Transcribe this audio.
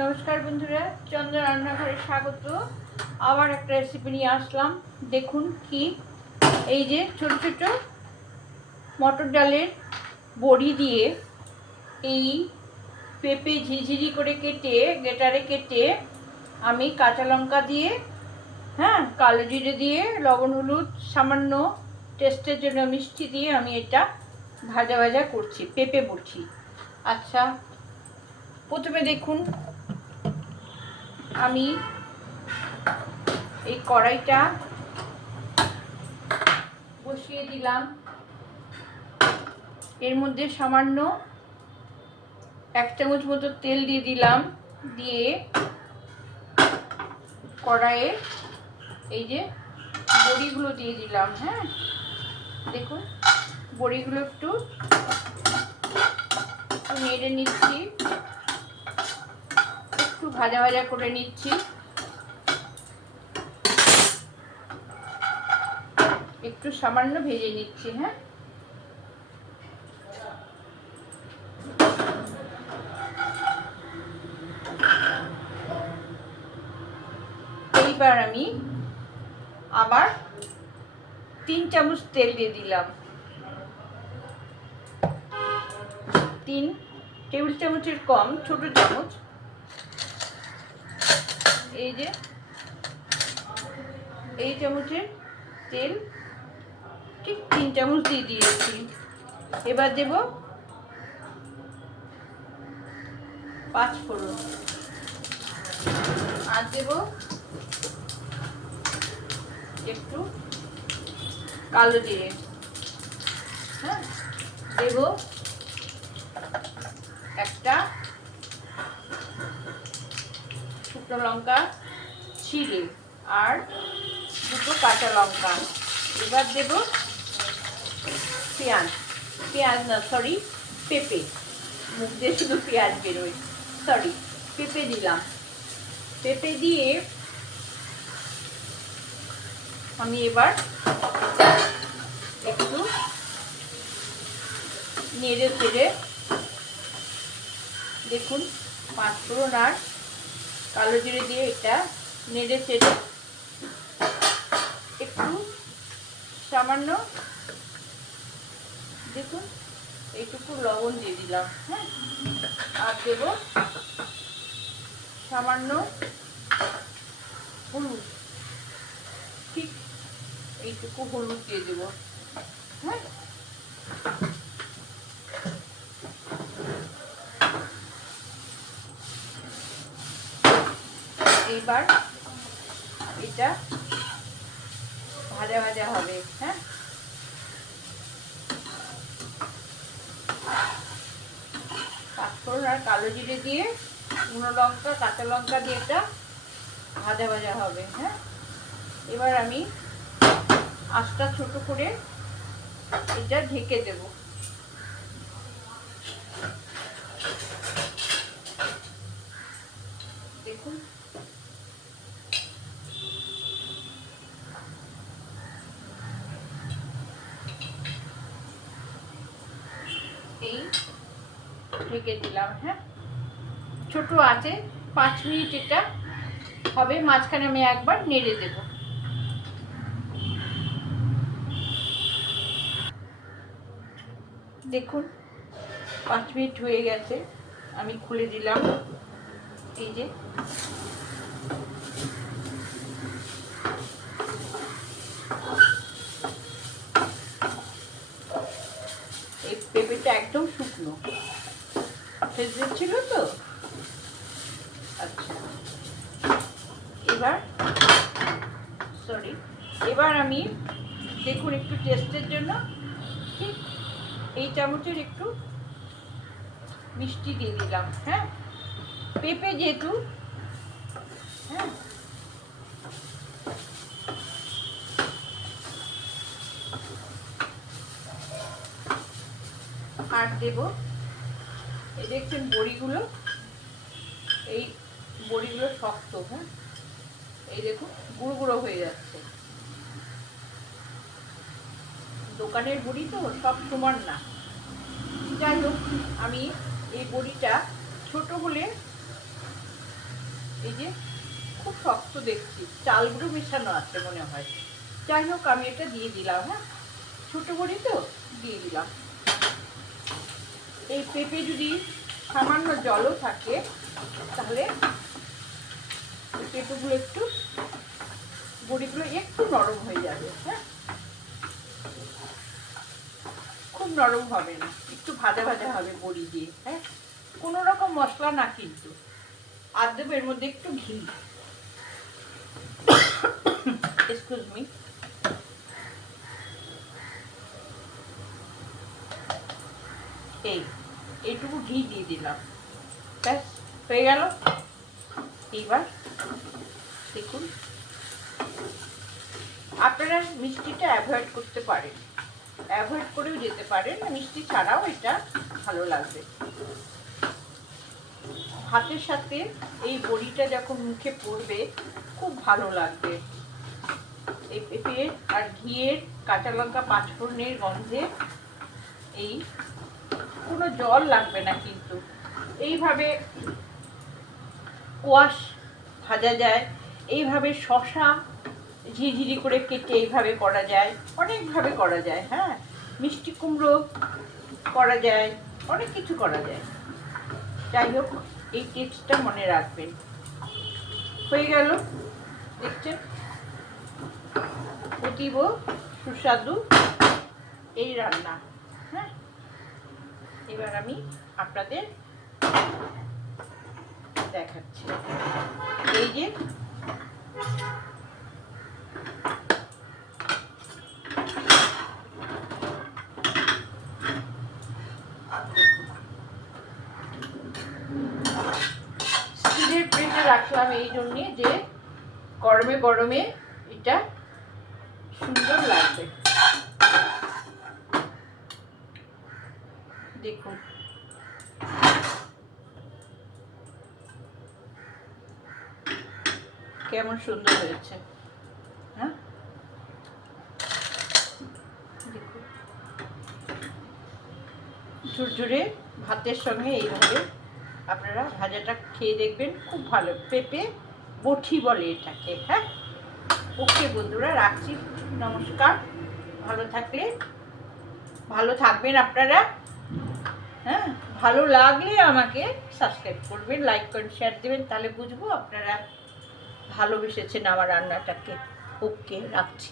নমস্কার বন্ধুরা চন্দ্র রান্নাঘরে স্বাগত। আবার একটা রেসিপি নিয়ে আসলাম। দেখুন কি, এই যে ছোট ছোট মটর ডালের বড়ি দিয়ে এই পেঁপে ঝিঝিরি করে কেটে গেটারে কেটে আমি কাঁচা লঙ্কা দিয়ে হ্যাঁ কালো জিরে দিয়ে, লবণ, হলুদ, সামান্য টেস্টের জন্য মিষ্টি দিয়ে আমি এটা ভাজা ভাজা করছি, পেঁপে বড়ছি। আচ্ছা প্রথমে দেখুন আমি এই কড়াইটা বসিয়ে দিলাম। এর মধ্যে সামান্য এক চামচ মতো তেল দিয়ে দিলাম। দিয়ে কড়াইয়ে এই যে বড়িগুলো দিয়ে দিলাম হ্যাঁ? দেখুন, বড়িগুলো একটু নেড়ে নিচ্ছি। ভাজা ভাজা করে নিচ্ছি। একটু সামান্য ভেজে নিচ্ছি হ্যাঁ? এইবার আমি আবার তিন চামচ তেল দিয়ে দিলাম। তিন টেবিল চামচের কম ছোট চামচ এই যে, এই চামচের তেল, ঠিক তিন চামচ দিয়ে দিয়েছি। এবার দেব পাঁচ ফোড়ন। আর দেব একটু কালো জিরে। হ্যাঁ দেব একটা শুকনো লঙ্কা ছিলে আর দুটো কাঁচা লঙ্কা। এবার দেব পেঁয়াজ। পেঁয়াজ না সরি পেঁপে। মুখ দিয়ে শুধু পেঁয়াজ বেরোয়। সরি পেঁপে দিলাম। পেঁপে দিয়ে আমি এবার একটু নেড়ে ফেড়ে দেখুন পাঁচফোড়ন আর কালো জিরে দিয়ে এটা নেড়ে চেড়ে একটু সামান্য দেখুন, এইটুকু লবণ দিয়ে দিলাম হ্যাঁ? আর দেব সামান্য হলুদ, ঠিক এইটুকু হলুদ দিয়ে দেবো হ্যাঁ? এইবার এটা ভাজা ভাজা হবে হ্যাঁ? পাঁচফোড়ন আর কালো জিরে দিয়ে, গুঁড়ো লঙ্কা, কাঁচা লঙ্কা দিয়ে এটা ভাজা ভাজা হবে হ্যাঁ? এবার আমি আঁচটা ছোট করে এটা ঢেকে দেব দেখুন এই ঢেকে দিলাম হ্যাঁ? ছোট আছে, পাঁচ মিনিট এটা হবে, মাঝখানে আমি একবার নেড়ে দেব। দেখুন, পাঁচ মিনিট হয়ে গেছে, আমি খুলে দিলাম, এই যে। একদম শুকনো। তো? আচ্ছা। এবার? সরি আমি দেখুন একটু টেস্টের জন্য। ঠিক এই চামচের একটু মিষ্টি দিয়ে দিলাম হ্যাঁ? পেঁপে যেহেতু হ্যাঁ? আর দেব দেখছেন বড়িগুলো? এই বড়িগুলো শক্ত হ্যাঁ? এই দেখুন, গুঁড়ো গুঁড়ো হয়ে যাচ্ছে। দোকানের বড়ি তো সব সমান না। যাই হোক, আমি এই বড়িটা ছোট হলে এই যে খুব শক্ত দেখছি, চালগুলো মেশানো আছে মনে হয়। যাই হোক, আমি এটা দিয়ে দিলাম হ্যাঁ? ছোটো বড়ি তো দিয়ে দিলাম। এই পেঁপে যদি সামান্য জলও থাকে, তাহলে পেঁপেগুলো একটু, বড়িগুলো একটু নরম হয়ে যাবে হ্যাঁ? খুব নরম হবে না, একটু ভাজা ভাজা হবে বড়ি দিয়ে হ্যাঁ? কোনো রকম মশলা না কিন্তু, আর দেবো এর মধ্যে একটু ঘি। এক্সকিউজ মি এই, এইটুকু ঘি দিয়ে দিলাম। ব্যাস, হয়ে গেল। এইবার দেখুন। আপনারা মিষ্টিটা অ্যাভয়েড করতে পারেন। অ্যাভয়েড করেও যেতে পারেন। মিষ্টি ছাড়াও এটা ভালো লাগবে। ভাতের সাথে এই বড়িটা যখন মুখে পড়বে, খুব ভালো লাগবে। এই পেঁপে আর ঘিয়ের কাঁচা লঙ্কা পাঁচফোড়নের গন্ধে এই কোনো জল লাগবে না কিন্তু। এইভাবে কোয়াশ ভাজা যায়, এইভাবে শশা ঝিঝিরি করে কেটে এইভাবে করা যায়, অনেকভাবে করা যায় হ্যাঁ? মিষ্টি কুমড়ো করা যায়, অনেক কিছু করা যায়। যাই হোক, এই টিপসটা মনে রাখবেন। হয়ে গেল, দেখছেন? অতীব সুস্বাদু এই রান্না হ্যাঁ? এবার আমি আপনাদের দেখাচ্ছি। এই যে স্টিলের প্লেটে রাখলাম এই জন্যে যে গরমে গরমে এটা সুন্দর লাগবে। দেখুন। কেমন সুন্দর হয়েছে। হ্যাঁ? দেখুন। ঝুরঝুরে ভাতের সঙ্গে এইভাবে আপনারা ভাজাটা খেয়ে দেখবেন, খুব ভালো। পেঁপে বঠি বলে এটাকে হ্যাঁ? ওকে বন্ধুরা, রাখছি। নমস্কার। ভালো থাকলে, ভালো থাকবেন আপনারা। হ্যাঁ ভালো লাগলে আমাকে সাবস্ক্রাইব করবেন লাইক করেন শেয়ার দেবেন, তাহলে বুঝব আপনারা ভালোবেসেছেন আমার রান্নাটাকে, ওকে, রাখছি।